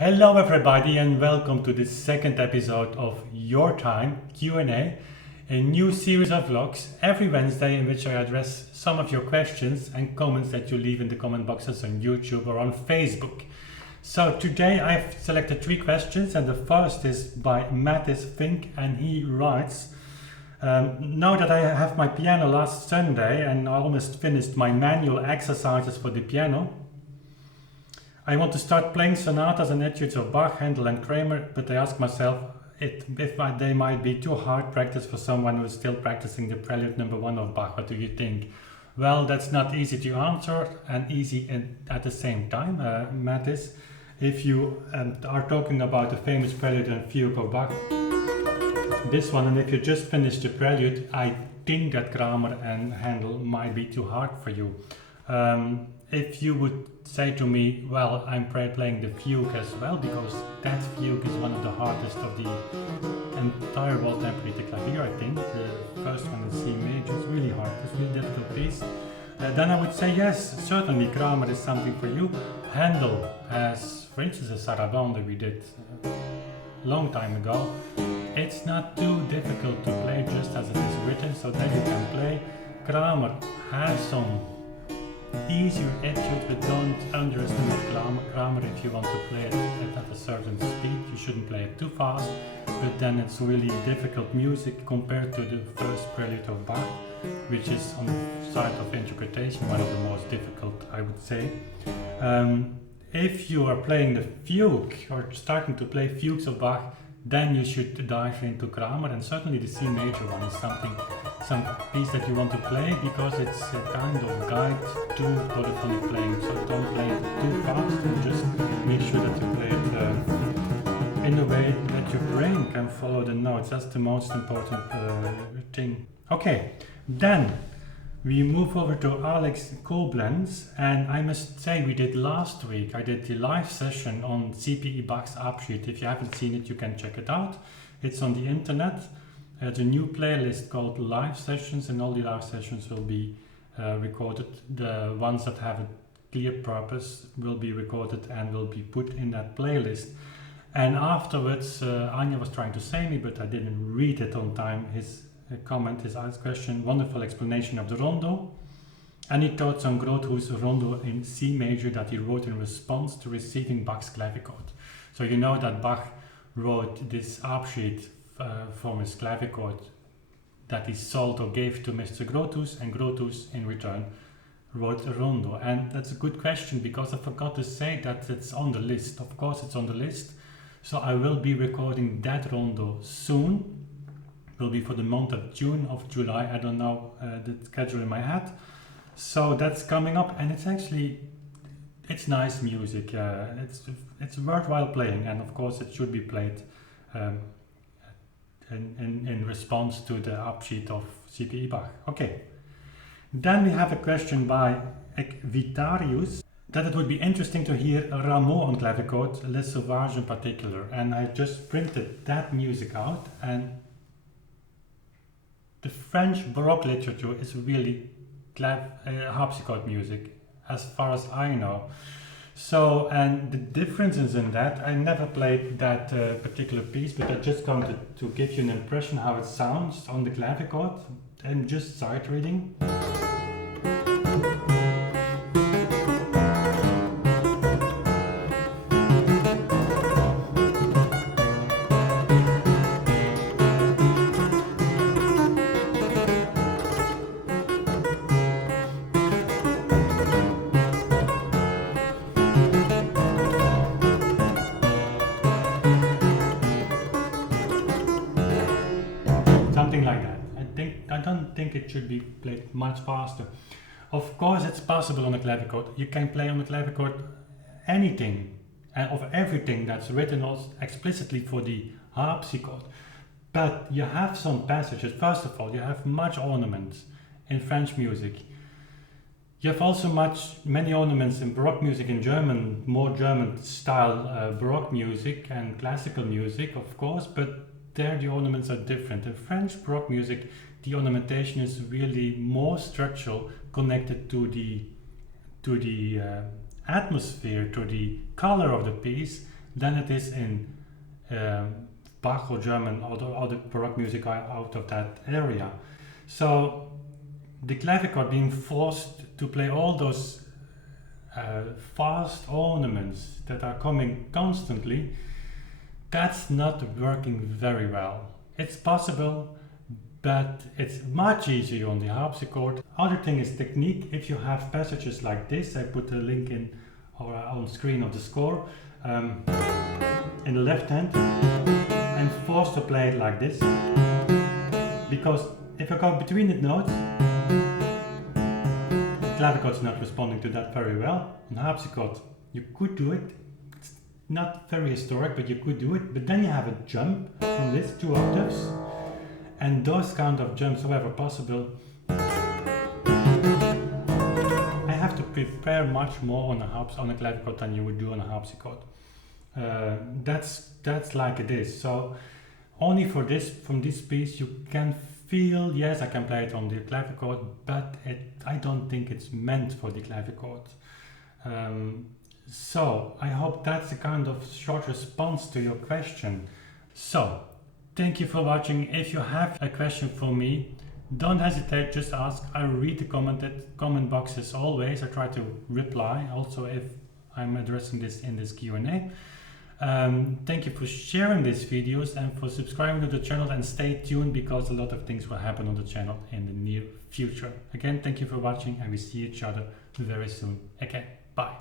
Hello everybody and welcome to the second episode of Your Time Q&A, a new series of vlogs every Wednesday in which I address some of your questions and comments that you leave in the comment boxes on YouTube or on Facebook. So today I've selected 3 questions and the first is by Mathis Fink and he writes, now that I have my piano last Sunday and I almost finished my manual exercises for the piano, I want to start playing sonatas and etudes of Bach, Handel and Kramer, but I ask myself if they might be too hard practice for someone who is still practicing the Prelude No. 1 of Bach. What do you think? Well, that's not easy to answer and easy at the same time, Mathis. If you are talking about the famous Prelude and Fugue of Bach, this one, and if you just finished the Prelude, I think that Kramer and Handel might be too hard for you. If you would say to me, well, I'm playing the fugue as well, because that fugue is one of the hardest of the entire Waltz and Pretty Clavier, I think. The first one in C major is really hard, it's a really difficult piece. Then I would say yes, certainly Kramer is something for you. Handel has, for instance, a Sarabande that we did a long time ago. It's not too difficult to play just as it is written, so then you can play. Kramer has some easier etude, but don't underestimate Kramer if you want to play it at a certain speed. You shouldn't play it too fast, but then it's really difficult music compared to the first Prelude of Bach, which is on the side of interpretation one of the most difficult, I would say. If you are playing the fugue or starting to play fugues of Bach, then you should dive into Kramer, and certainly the C major one is some piece that you want to play because it's a kind of guide to polyphonic playing. So don't play it too fast and just make sure that you play it in a way that your brain can follow the notes. That's the most important thing. Okay, then we move over to Alex Koblenz, and I must say we did last week, I did the live session on CPE Bach's Abschied. If you haven't seen it, you can check it out. It's on the internet. There's a new playlist called Live Sessions, and all the live sessions will be recorded. The ones that have a clear purpose will be recorded and will be put in that playlist. And afterwards, Anya was trying to say me, but I didn't read it on time. His comment, his asked question, wonderful explanation of the rondo. Any thoughts on Groothu's rondo in C major that he wrote in response to receiving Bach's clavichord? So you know that Bach wrote this Abschied from his clavichord that he sold or gave to Mr. Groothu's, and Groothu's in return wrote a rondo. And that's a good question because I forgot to say that it's on the list. Of course it's on the list. So I will be recording that rondo soon. Will be for the month of June, of July, I don't know the schedule in my head. So that's coming up, and it's nice music. It's worthwhile playing, and of course it should be played in response to the Abschied of CPE Bach. Okay, then we have a question by Vitarius that it would be interesting to hear Rameau on clavichord, Les Sauvages in particular, and I just printed that music out. And the French Baroque literature is really harpsichord music, as far as I know. So, and the differences in that, I never played that particular piece, but I just wanted to give you an impression how it sounds on the clavichord, and just sight reading. Something like that. I don't think it should be played much faster. Of course, it's possible on a clavichord. You can play on the clavichord anything and of everything that's written also explicitly for the harpsichord. But you have some passages. First of all, you have much ornaments in French music. You have also many ornaments in Baroque music, in German, more German style Baroque music and classical music, of course, but there the ornaments are different. In French Baroque music, the ornamentation is really more structural, connected to the atmosphere, to the color of the piece, than it is in Bach or German or the Baroque music out of that area. So the clavichord being forced to play all those fast ornaments that are coming constantly, that's not working very well. It's possible, but it's much easier on the harpsichord. Other thing is technique. If you have passages like this, I put a link in or on screen of the score, in the left hand, I'm forced to play it like this, because if I go between the notes, the clavichord's not responding to that very well. On harpsichord, you could do it. It's not very historic, but you could do it. But then you have a jump from this 2 octaves, and those kind of jumps, however possible, I have to prepare much more on a clavichord than you would do on a harpsichord. That's like it is. So only for this, from this piece, you can feel, yes, I can play it on the clavichord, but I don't think it's meant for the clavichord. So I hope that's a kind of short response to your question. So thank you for watching. If you have a question for me, don't hesitate, just ask. I read the comment boxes always. I try to reply also if I'm addressing this in this Q&A. Thank you for sharing these videos and for subscribing to the channel, and stay tuned because a lot of things will happen on the channel in the near future. Again, thank you for watching, and we see each other very soon. Okay, bye.